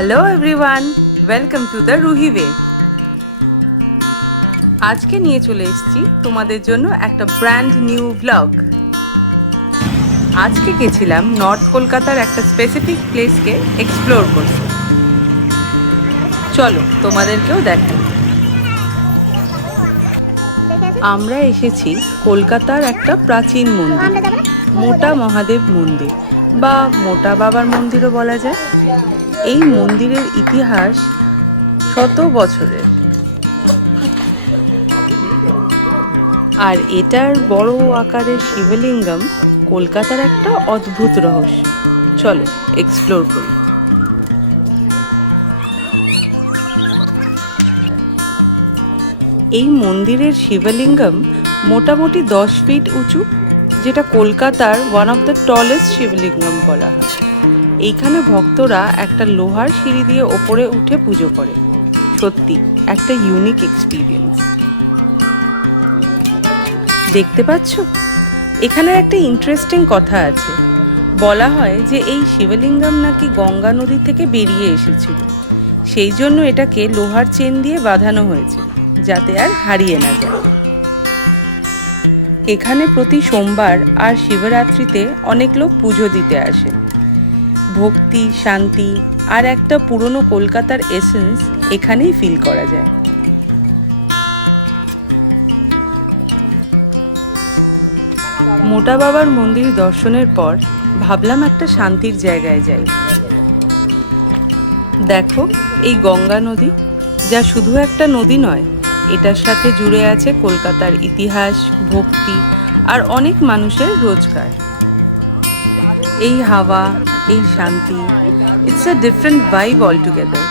Hello everyone, welcome to the Ruhi way. আজকে নিয়ে চলে এসেছি তোমাদের জন্য একটা ব্র্যান্ড নিউ ব্লগ। আজকে গেছিলাম নর্থ কলকাতার একটা স্পেসিফিক প্লেসকে এক্সপ্লোর করতে। চলো তোমাদেরকেও দেখাই। আমরা এসেছি কলকাতার একটা প্রাচীন মন্দির, মোটা মহাদেব মন্দির বা মোটা বাবার মন্দিরও বলা যায়। এই মন্দিরের ইতিহাস শত বছরের, আর এটার বড় আকারের শিবলিঙ্গম কলকাতার একটা অদ্ভুত রহস্য। চলো এক্সপ্লোর করি। এই মন্দিরের শিবলিঙ্গম মোটামুটি 10 ফিট উঁচু, যেটা কলকাতার one of the tallest shivalingam বলা হয়। এইখানে ভক্তরা একটা লোহার সিঁড়ি দিয়ে ওপরে উঠে পুজো করে। সত্যি একটা ইউনিক এক্সপিরিয়েন্স। দেখতে পাচ্ছ, এখানে একটা ইন্টারেস্টিং কথা আছে। বলা হয় যে এই শিবলিঙ্গম নাকি গঙ্গা নদী থেকে বেরিয়ে এসেছিল, সেই জন্য এটাকে লোহার চেন দিয়ে বাঁধানো হয়েছে যাতে আর হারিয়ে না যায়। এখানে প্রতি সোমবার আর শিবরাত্রিতে অনেক লোক পুজো দিতে আসে। ভক্তি, শান্তি আর একটা পুরনো কলকাতার এসেন্স এখানেই ফিল করা যায়। মোটা বাবার মন্দির দর্শনের পর ভাবলাম একটা শান্তির জায়গায় যাই। দেখো এই গঙ্গা নদী, যা শুধু একটা নদী নয়, এটার সাথে জুড়ে আছে কলকাতার ইতিহাস, ভক্তি আর অনেক মানুষের রোজগার। এই হাওয়া, এই শান্তি, it's a different vibe all together.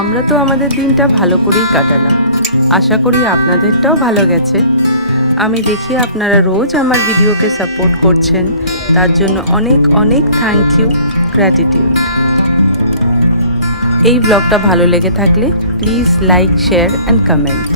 আমরা তো আমাদের দিনটা ভালো করেই কাটালাম। আশা করি আপনাদেরটাও ভালো গেছে। আমি দেখি আপনারা রোজ আমার ভিডিওকে সাপোর্ট করছেন, তার জন্য অনেক অনেক থ্যাংক ইউ, গ্র্যাটিটিউড। এই ব্লগটা ভালো লেগে থাকলে please like, share and comment.